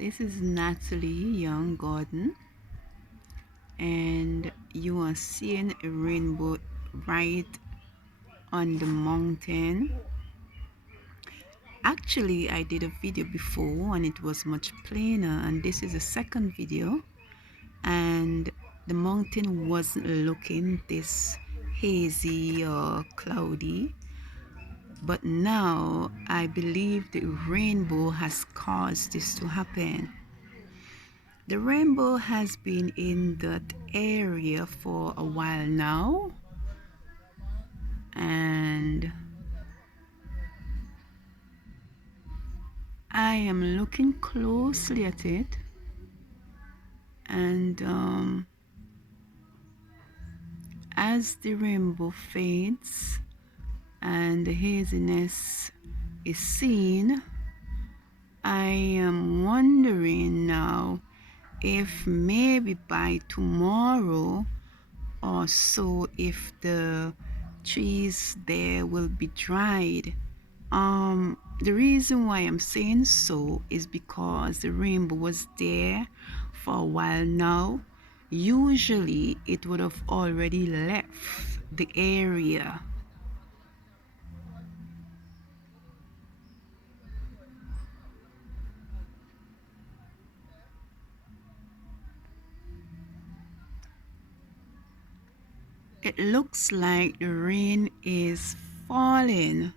This is Natalie Young Gordon, and you are seeing a rainbow right on the mountain. Actually, I did a video before and it was much plainer, and this is a second video, and the mountain wasn't looking this hazy or cloudy. But now I believe the rainbow has caused this to happen. The rainbow has been in that area for a while now, and I am looking closely at it, and as the rainbow fades and the haziness is seen, I am wondering now if maybe by tomorrow or so, if the trees there will be dried. The reason why I'm saying so is because the rainbow was there for a while now. Usually it would have already left the area. It looks like the rain is falling.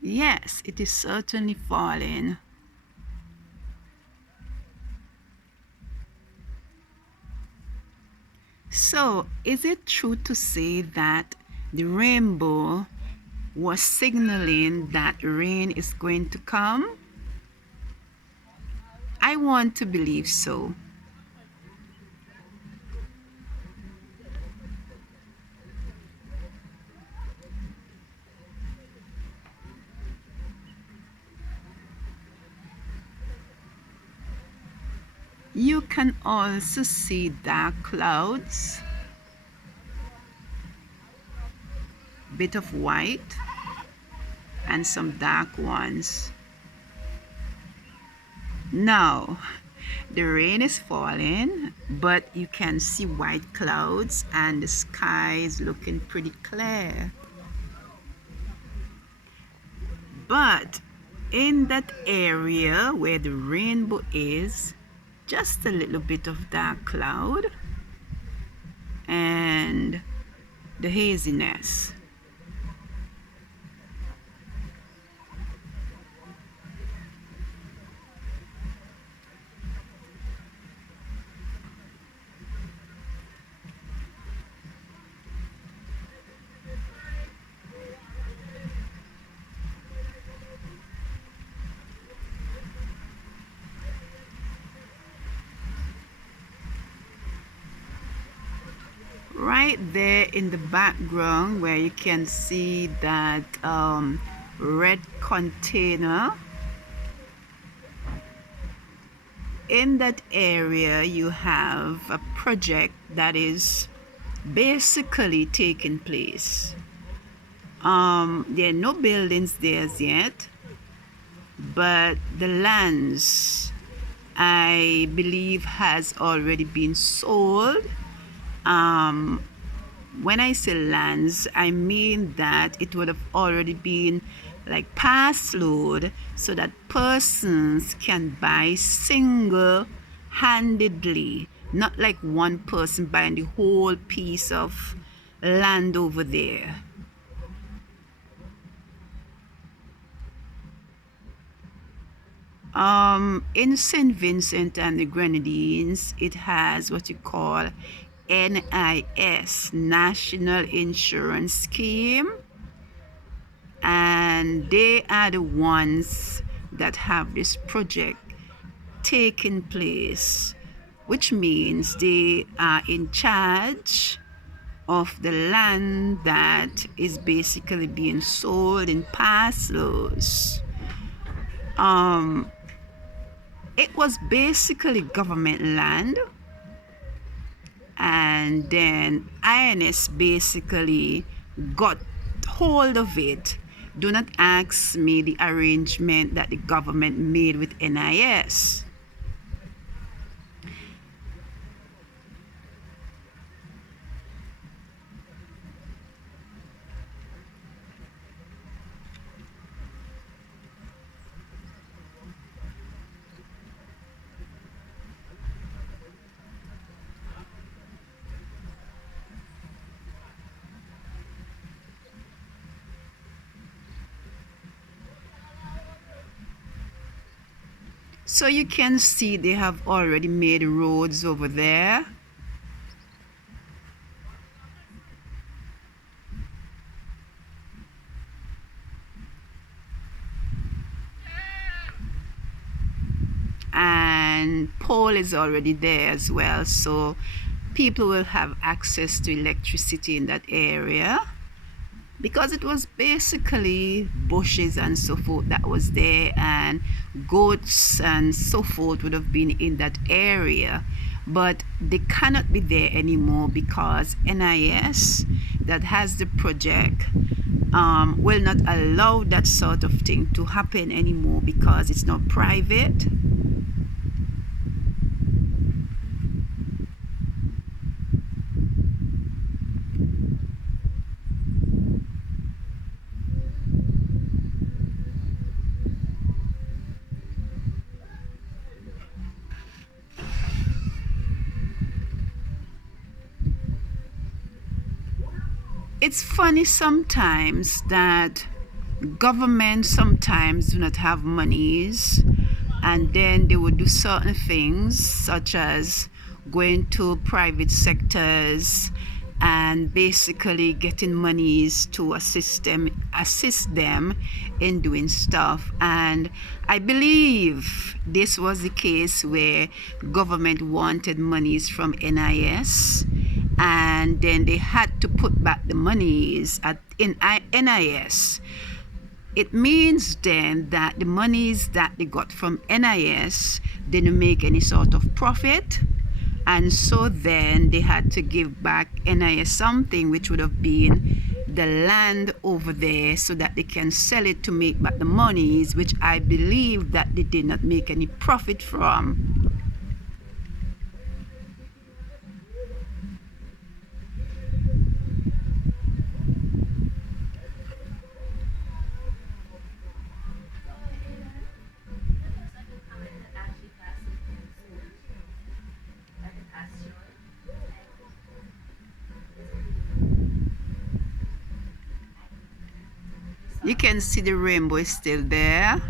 Yes, it is certainly falling. So, is it true to say that the rainbow was signaling that rain is going to come? I want to believe so. You can also see dark clouds, bit of white, and some dark ones. Now, the rain is falling, but you can see white clouds and the sky is looking pretty clear. But in that area where the rainbow is, just a little bit of dark cloud and the haziness. Right there in the background where you can see that red container, in that area you have a project that is basically taking place. There are no buildings there as yet, but the lands, I believe, has already been sold. When I say lands, I mean that it would have already been like pass load so that persons can buy single-handedly, not like one person buying the whole piece of land over there. In St. Vincent and the Grenadines, it has what you call NIS, National Insurance Scheme, and they are the ones that have this project taking place, which means they are in charge of the land that is basically being sold in parcels. It was basically government land, and then INS basically got hold of it. Do not ask me the arrangement that the government made with NIS. So you can see they have already made roads over there. And pole is already there as well, so people will have access to electricity in that area, because it was basically bushes and so forth that was there, and goats and so forth would have been in that area, but they cannot be there anymore because NIS that has the project will not allow that sort of thing to happen anymore because it's not private. It's funny sometimes that government sometimes do not have monies, and then they would do certain things such as going to private sectors and basically getting monies to assist them in doing stuff. And I believe this was the case where government wanted monies from NIS, and then they had to put back the monies in NIS. It means then that the monies that they got from NIS didn't make any sort of profit, and so then they had to give back NIS something, which would have been the land over there, so that they can sell it to make back the monies, which I believe that they did not make any profit from. You can see the rainbow is still there.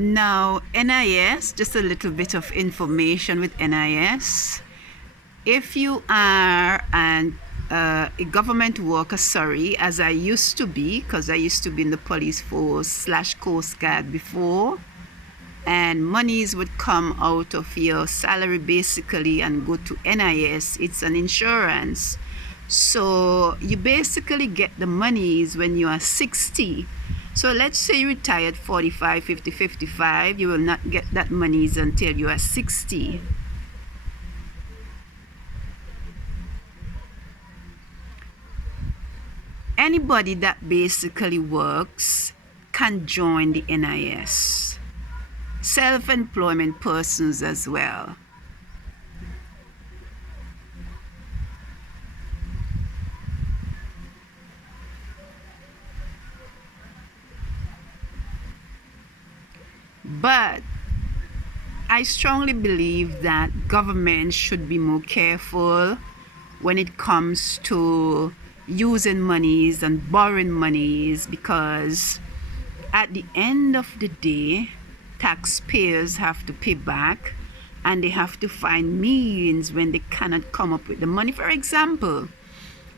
Now, NIS, just a little bit of information with NIS. If you are a government worker, as I used to be, because I used to be in the police force / Coast Guard before, and monies would come out of your salary basically and go to NIS. It's an insurance. So you basically get the monies when you are 60. So let's say you retired 45, 50, 55, you will not get that monies until you are 60. Anybody that basically works can join the NIS. Self-employment persons as well. But I strongly believe that government should be more careful when it comes to using monies and borrowing monies, because at the end of the day, taxpayers have to pay back, and they have to find means when they cannot come up with the money. For example,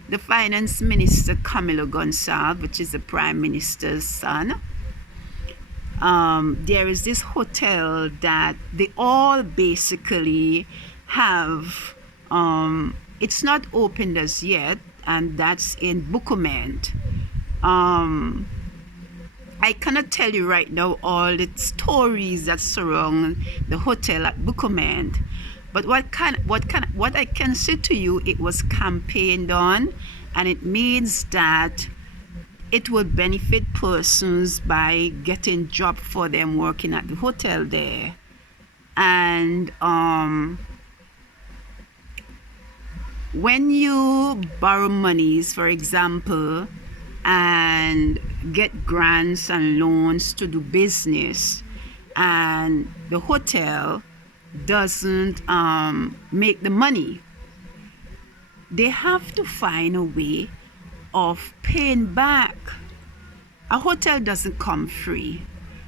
the finance minister Camilo Gonçalves, which is the prime minister's son, there is this hotel that they all basically have. It's not opened as yet, and that's in Bukomand. I cannot tell you right now all the stories that surround the hotel at Bukomand, but what I can say to you, it was campaigned on, and it means that it would benefit persons by getting job for them working at the hotel there. And when you borrow monies, for example, and get grants and loans to do business, and the hotel doesn't make the money, they have to find a way of paying back. A hotel doesn't come free.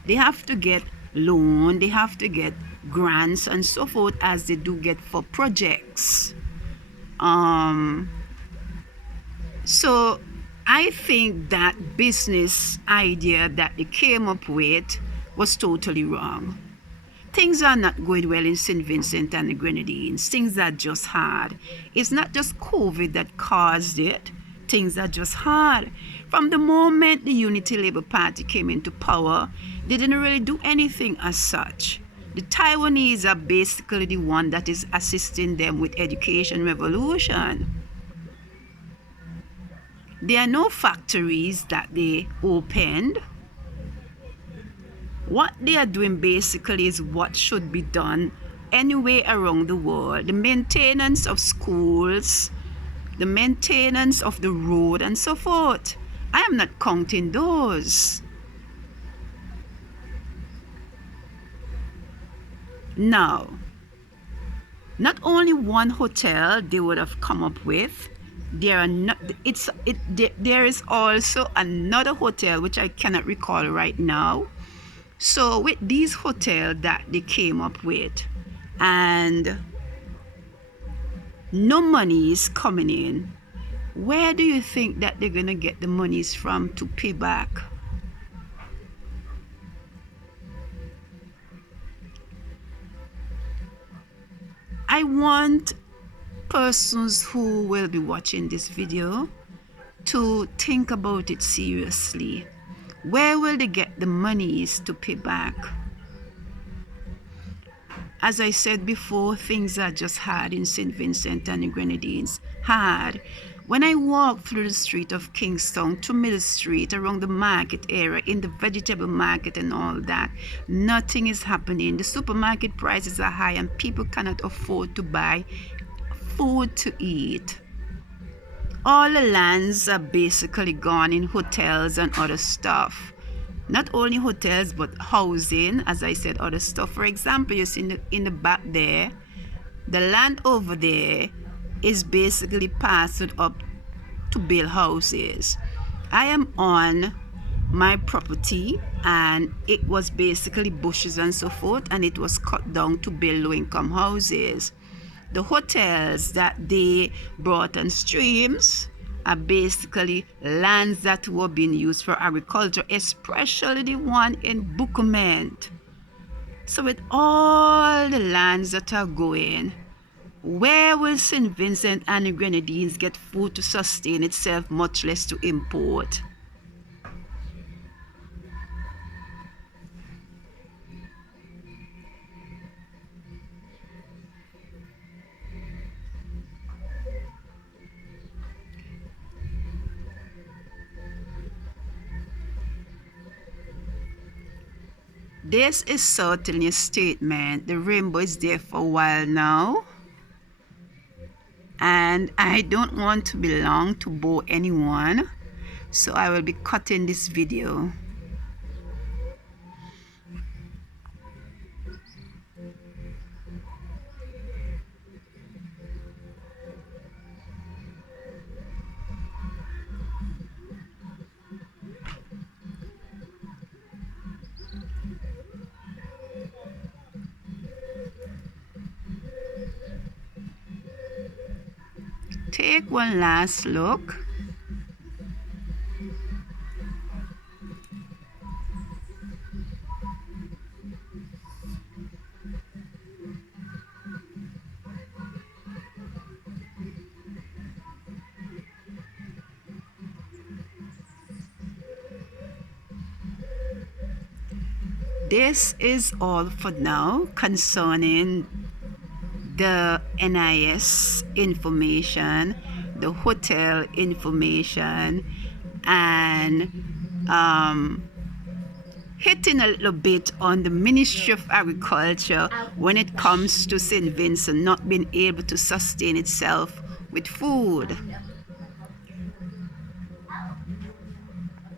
They have to get loan, they have to get grants and so forth, as they do get for projects. So I think that business idea that they came up with was totally wrong. Things are not going well in St. Vincent and the Grenadines. Things are just hard. It's not just COVID that caused it. Things are just hard. From the moment the Unity Labour Party came into power, they didn't really do anything as such. The Taiwanese are basically the one that is assisting them with education revolution. There are no factories that they opened. What they are doing basically is what should be done anywhere around the world. The maintenance of schools, the maintenance of the road and so forth. I am not counting those. Now, not only one hotel they would have come up with, there is also another hotel which I cannot recall right now. So with these hotels that they came up with, and no money is coming in, where do you think that they're gonna get the monies from to pay back? I want persons who will be watching this video to think about it seriously. Where will they get the monies to pay back? As I said before, things are just hard in St. Vincent and the Grenadines. Hard. When I walk through the street of Kingston to Middle Street, around the market area, in the vegetable market and all that, nothing is happening. The supermarket prices are high and people cannot afford to buy food to eat. All the lands are basically gone in hotels and other stuff. Not only hotels, but housing, as I said, other stuff. For example, you see in the back there, the land over there is basically passed up to build houses. I am on my property, and it was basically bushes and so forth, and it was cut down to build low-income houses. The hotels that they brought on streams are basically lands that were being used for agriculture, especially the one in Bukomand. So with all the lands that are going, where will St. Vincent and the Grenadines get food to sustain itself, much less to import? This is certainly a statement. The rainbow is there for a while now, and I don't want to be long to bore anyone, so I will be cutting this video. take one last look. This is all for now concerning the NIS information, the hotel information, and hitting a little bit on the Ministry of Agriculture when it comes to St. Vincent not being able to sustain itself with food.